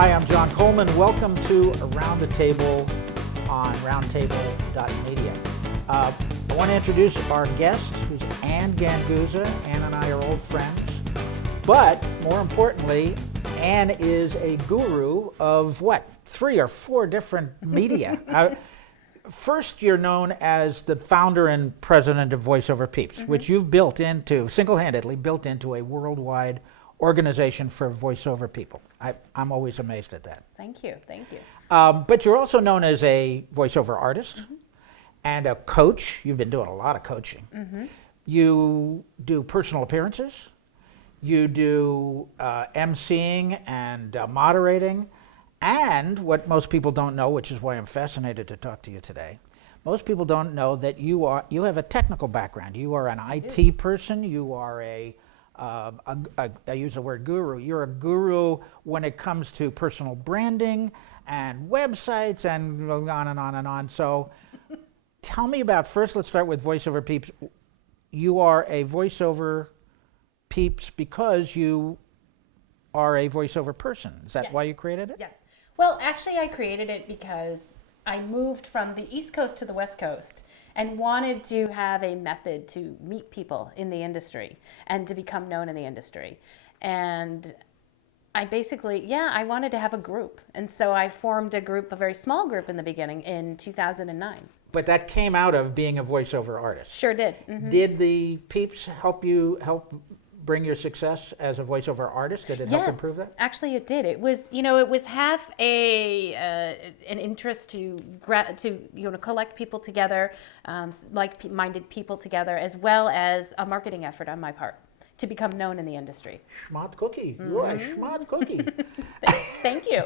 Hi, I'm John Coleman. Welcome to Around the Table on RoundTable.Media. I want to introduce our guest, who's Ann Ganguzza. Ann and I are old friends. But more importantly, Ann is a guru of what? 3 or 4 different media. First, you're known as the founder and president of Voiceover Peeps, which you've single-handedly built into a worldwide organization for voiceover people. I'm always amazed at that. Thank you, thank you. But you're also known as a voiceover artist and a coach. You've been doing a lot of coaching. You do personal appearances. You do emceeing and moderating. And what most people don't know, which is why I'm fascinated to talk to you today, most people don't know that you have a technical background. You are an IT person. You are I use the word guru. You're a guru when it comes to personal branding and websites and going on and on and on. So tell me about, first let's start with Voiceover Peeps. You are a Voiceover Peeps because you are a voiceover person. Is that why you created it? Yes. Well, actually I created it because I moved from the East Coast to the West Coast and wanted to have a method to meet people in the industry and to become known in the industry. And I basically, I wanted to have a group. And so I formed a group, a very small group in the beginning in 2009. But that came out of being a voiceover artist. Sure did. Did the Peeps help bring your success as a voiceover artist? Did it help improve that? Actually it did. It was, it was half an interest to collect people together, like-minded people together, as well as a marketing effort on my part to become known in the industry. Schmott cookie. You are a schmott cookie. Thank you.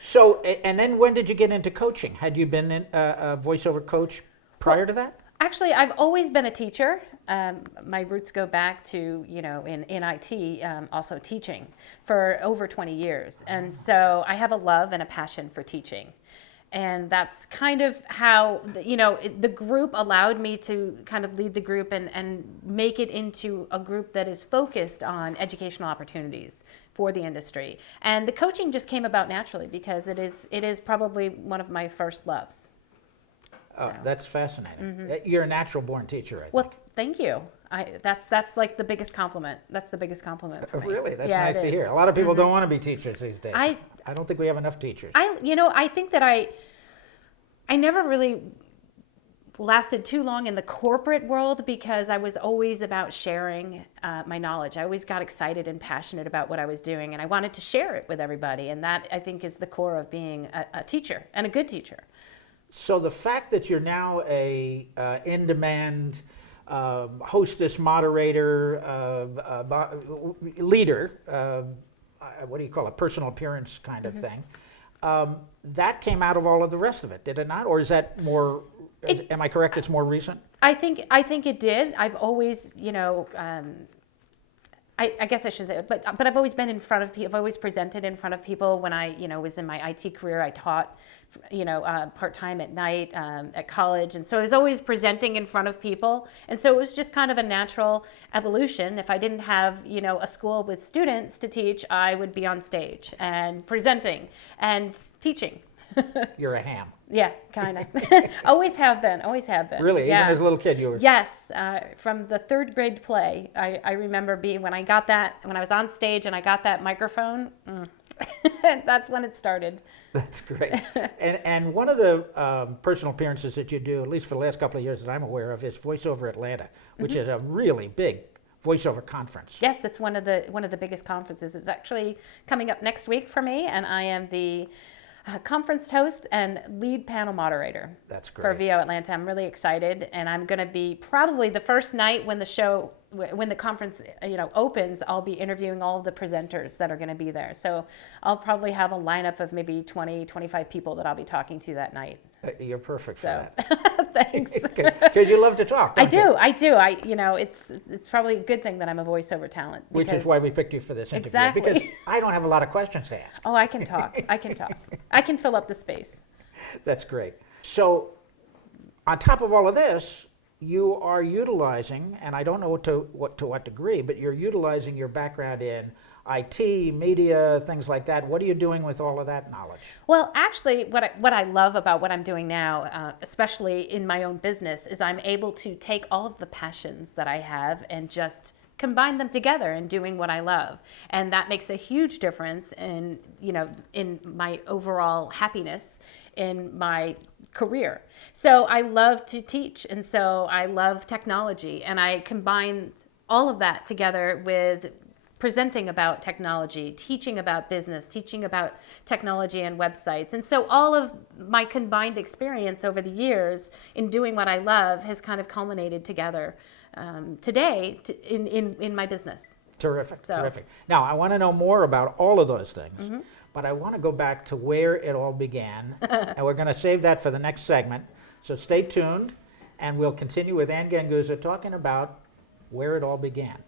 So, and then when did you get into coaching? Had you been a voiceover coach prior to that? Actually, I've always been a teacher. My roots go back to, in IT, also teaching for over 20 years. And so I have a love and a passion for teaching. And that's kind of how, the group allowed me to kind of lead the group and make it into a group that is focused on educational opportunities for the industry. And the coaching just came about naturally because it is probably one of my first loves. Oh, that's fascinating. You're a natural born teacher, I think. Well, thank you. That's like the biggest compliment. That's the biggest compliment for me. Really? That's nice to hear. A lot of people don't want to be teachers these days. I don't think we have enough teachers. I think that I never really lasted too long in the corporate world because I was always about sharing my knowledge. I always got excited and passionate about what I was doing, and I wanted to share it with everybody. And that, I think, is the core of being a teacher and a good teacher. So the fact that you're now a in-demand hostess, moderator, leader, what do you call it, personal appearance kind of thing, that came out of all of the rest of it, did it not? Or is that more, am I correct, it's more recent? I think it did. I've always, I guess I should say, but I've always been in front of people. I've always presented in front of people. When I, was in my IT career, I taught, part-time at night at college. And so I was always presenting in front of people. And so it was just kind of a natural evolution. If I didn't have, a school with students to teach, I would be on stage and presenting and teaching. You're a ham. Yeah, kind of. Always have been. Really? Yeah. Even as a little kid you were? Yes. From the 3rd grade play, I remember when I was on stage and I got that microphone, that's when it started. That's great. And one of the personal appearances that you do, at least for the last couple of years that I'm aware of, is Voiceover Atlanta, which is a really big voiceover conference. Yes, it's one of the biggest conferences. It's actually coming up next week for me, and I am the conference host and lead panel moderator. That's great. For VO Atlanta. I'm really excited, and I'm going to be probably the first night when the conference opens. I'll be interviewing all of the presenters that are going to be there. So I'll probably have a lineup of maybe 20-25 people that I'll be talking to that night. You're perfect for that. Thanks. Because you love to talk. I do. It's probably a good thing that I'm a voiceover talent. Which is why we picked you for this interview. Exactly. Because I don't have a lot of questions to ask. Oh, I can talk. I can fill up the space. That's great. So, on top of all of this, you are utilizing, and I don't know to what degree, but you're utilizing your background in IT, media, things like that. What are you doing with all of that knowledge? Well, actually, what I love about what I'm doing now, especially in my own business, is I'm able to take all of the passions that I have and just combine them together in doing what I love, and that makes a huge difference in in my overall happiness in my career. So I love to teach, and so I love technology, and I combine all of that together with presenting about technology, teaching about business, teaching about technology and websites. And so all of my combined experience over the years in doing what I love has kind of culminated together today in my business. Terrific, So- terrific. Now, I want to know more about all of those things, but I want to go back to where it all began, and we're going to save that for the next segment. So stay tuned, and we'll continue with Ann Ganguzza talking about where it all began.